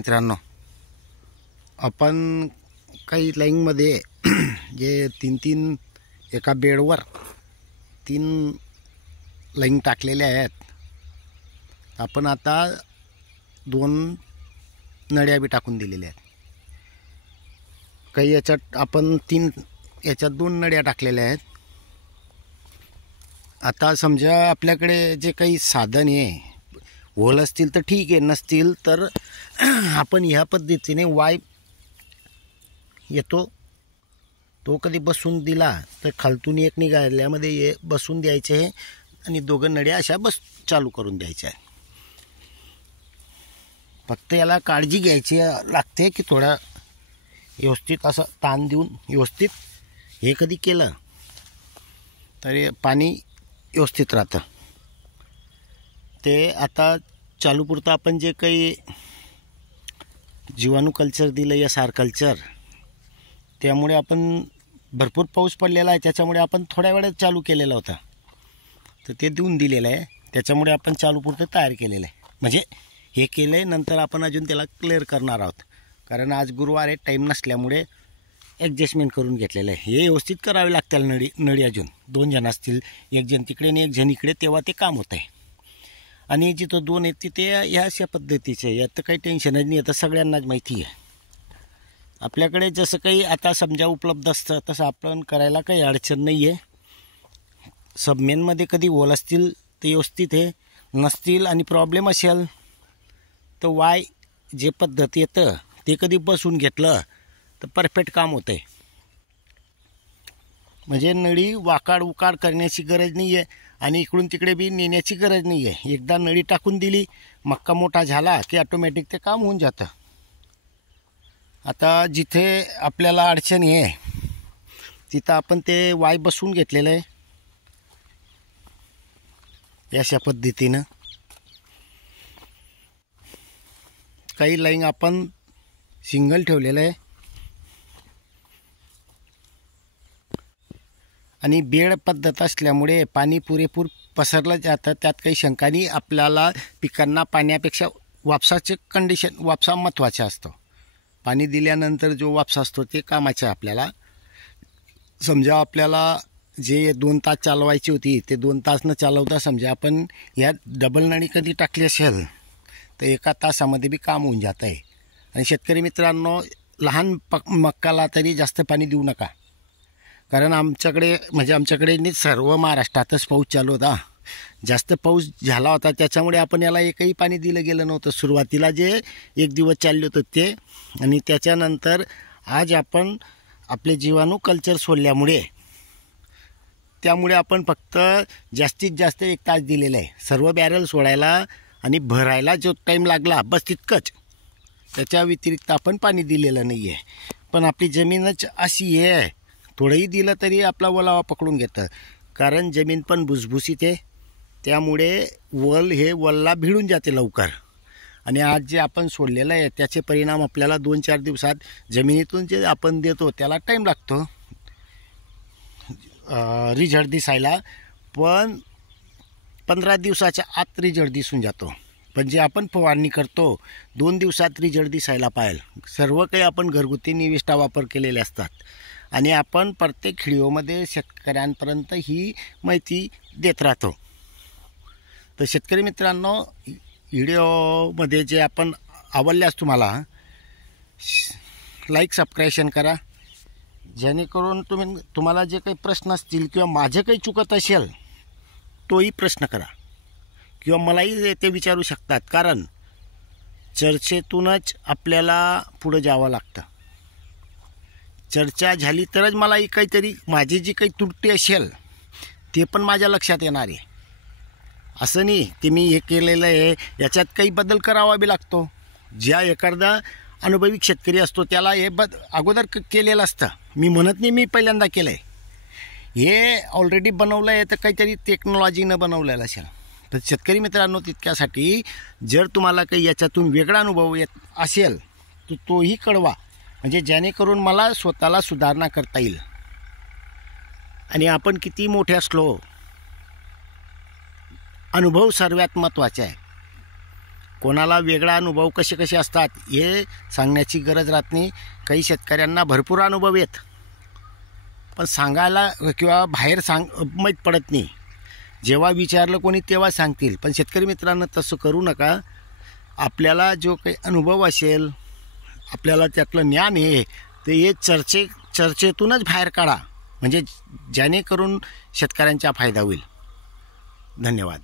मित्रांनो, आपण काही लाईनमध्ये जे तीन एका बेडवर 3 लाईन टाकलेल्या आहेत. आपण आता 2 नळ्या बी टाकून दिलेल्या आहेत. काही याच्यात आपण 2 नळ्या टाकलेल्या आहेत. आता समजा आपल्याकडे जे काही साधन आहे, होल असतील तर ठीक आहे, नसतील तर आपण ह्या पद्धतीने वाय येतो तो कधी बसून दिला तर खालतून एक निघाल्यामध्ये बसून द्यायचे आहे आणि 2 नळ्या अशा चालू करून द्यायच्या आहे. फक्त याला काळजी घ्यायची लागते की थोडा व्यवस्थित असं ताण देऊन व्यवस्थित हे कधी केलं तरी पाणी व्यवस्थित राहतं. ते आता चालूपुरतं आपण जे काही जीवाणू कल्चर दिलं या सार कल्चर, त्यामुळे आपण भरपूर पाऊस पडलेला आहे, त्याच्यामुळे आपण थोड्या वेळात चालू केलेला होता, तर ते देऊन दिलेलं आहे. त्याच्यामुळे आपण चालूपुरतं तयार केलेलं आहे. म्हणजे हे केलं आहे, नंतर आपण अजून त्याला क्लिअर करणार आहोत. कारण आज गुरुवार आहे, टाईम नसल्यामुळे ॲडजस्टमेंट करून घेतलेलं आहे. हे व्यवस्थित करावे लागतील. नळी अजून 2 जण असतील, एक जण तिकडे आणि एक जण इकडे, तेव्हा ते काम होतं आहे. आणि जिथं 2 आहेत तिथे ह्या अशा पद्धतीचे, यात काही टेन्शनच नाही. आता सगळ्यांनाच माहिती आहे. आपल्याकडे जसं काही आता समजा उपलब्ध असतं तसं आपण करायला काही अडचण नाही आहे. सबमेनमध्ये कधी होल असतील तर व्यवस्थित हे नसतील आणि प्रॉब्लेम असेल तर वाय जे पद्धत येतं ते कधी बसून घेतलं तर परफेक्ट काम होतं आहे. म्हणजे नळी वाकाड उकाड करण्याची गरज नाही आहे आणि इकडून तिकडे बी नेण्याची गरज नाही आहे. एकदा नळी टाकून दिली, मक्का मोठा झाला की ऑटोमॅटिक ते काम होऊन जातं. आता जिथे आपल्याला अडचण आहे तिथं आपण ते वाय बसवून घेतलेलं आहे अशा पद्धतीनं. काही लाईन आपण सिंगल ठेवलेलं आहे आणि बेड पद्धत असल्यामुळे पाणी पुरेपूर पसरलं जातं. त्यात काही शंका नाही. आपल्याला पिकांना पाण्यापेक्षा वापसाचे कंडिशन, वापसा महत्त्वाचा असतो. पाणी दिल्यानंतर जो वापसा असतो ते कामाचं. आपल्याला समजा आपल्याला जे 2 तास चालवायची होती ते 2 तास न चालवता समजा आपण या डबल नळी कधी टाकली असेल तर 1 तासामध्ये बी काम होऊन जातं आहे. आणि शेतकरी मित्रांनो, लहान मक्काला तरी जास्त पाणी देऊ नका. कारण आमच्याकडे सर्व महाराष्ट्रातच पाऊस चालू होता. जास्त पाऊस झाला होता, त्याच्यामुळे आपण याला एकही पाणी दिलं गेलं नव्हतं. सुरुवातीला जे 1 दिवस चालले होतं ते, आणि त्याच्यानंतर आज आपण आपले जीवाणू कल्चर सोडल्यामुळे त्यामुळे आपण फक्त जास्तीत जास्त 1 तास दिलेला आहे. सर्व बॅरल सोडायला आणि भरायला जो टाईम लागला बस तितकंच. त्याच्या व्यतिरिक्त आपण पाणी दिलेलं नाही आहे. पण आपली जमीनच अशी आहे, थोडंही दिलं तरी आपला ओलावा पकडून घेतं. कारण जमीन पण भुसभुशीत आहे, त्यामुळे वल्ला भिडून जाते लवकर. आणि आज जे आपण सोडलेलं आहे त्याचे परिणाम आपल्याला 2-4 दिवसात जमिनीतून जे आपण देतो त्याला टाईम लागतो रिझल्ट दिसायला. पण 15 दिवसाच्या आत रिझल्ट दिसून जातो. पण जे आपण फवारणी करतो 2 दिवसात रिझल्ट दिसायला पाहिजे. सर्व काही आपण घरगुती निविष्ठा वापर केलेले असतात आणि आपण प्रत्येक व्हिडिओमध्ये शेतकऱ्यांपर्यंत ही माहिती देत राहतो. तर शेतकरी मित्रांनो, व्हिडिओमध्ये जे आपण आवडल्यास लाईक सबस्क्राईब करा, जेणेकरून तुम्हाला जे काही प्रश्न असतील किंवा माझे काही चुकत असेल तोही प्रश्न करा किंवा मलाही ते विचारू शकतात. कारण चर्चेतूनच आपल्याला पुढं जावं लागतं. चर्चा झाली तरच मलाही काहीतरी माझी जी काही त्रुटी असेल ते पण माझ्या लक्षात येणार आहे. असं नाही की मी हे केलेलं आहे याच्यात काही बदल करावा बी लागतो. ज्या एखादा अनुभवी शेतकरी असतो त्याला हे अगोदर केलेलं असतं. मी म्हणत नाही मी पहिल्यांदा केलं आहे. हे ऑलरेडी बनवलं आहे तर काहीतरी टेक्नॉलॉजीनं बनवलेलं असेल. तर शेतकरी मित्रांनो, तितक्यासाठी जर तुम्हाला काही याच्यातून वेगळा अनुभव येत असेल तर तोही कळवा, म्हणजे जेणेकरून मला स्वतःला सुधारणा करता येईल. आणि आपण किती मोठे असलो, अनुभव सर्वात महत्त्वाचा आहे. कोणाला वेगळा अनुभव कसे कसे असतात हे सांगण्याची गरज राहत नाही. काही शेतकऱ्यांना भरपूर अनुभव आहेत, पण सांगायला किंवा बाहेर माहीत पडत नाही. जेव्हा विचारलं कोणी तेव्हा सांगतील. पण शेतकरी मित्रांनो तसं करू नका. आपल्याला जो काही अनुभव असेल, आपल्याला त्यातलं ज्ञान आहे ते हे चर्चेतूनच बाहेर काढा, म्हणजे जेणेकरून शेतकऱ्यांचा फायदा होईल. धन्यवाद.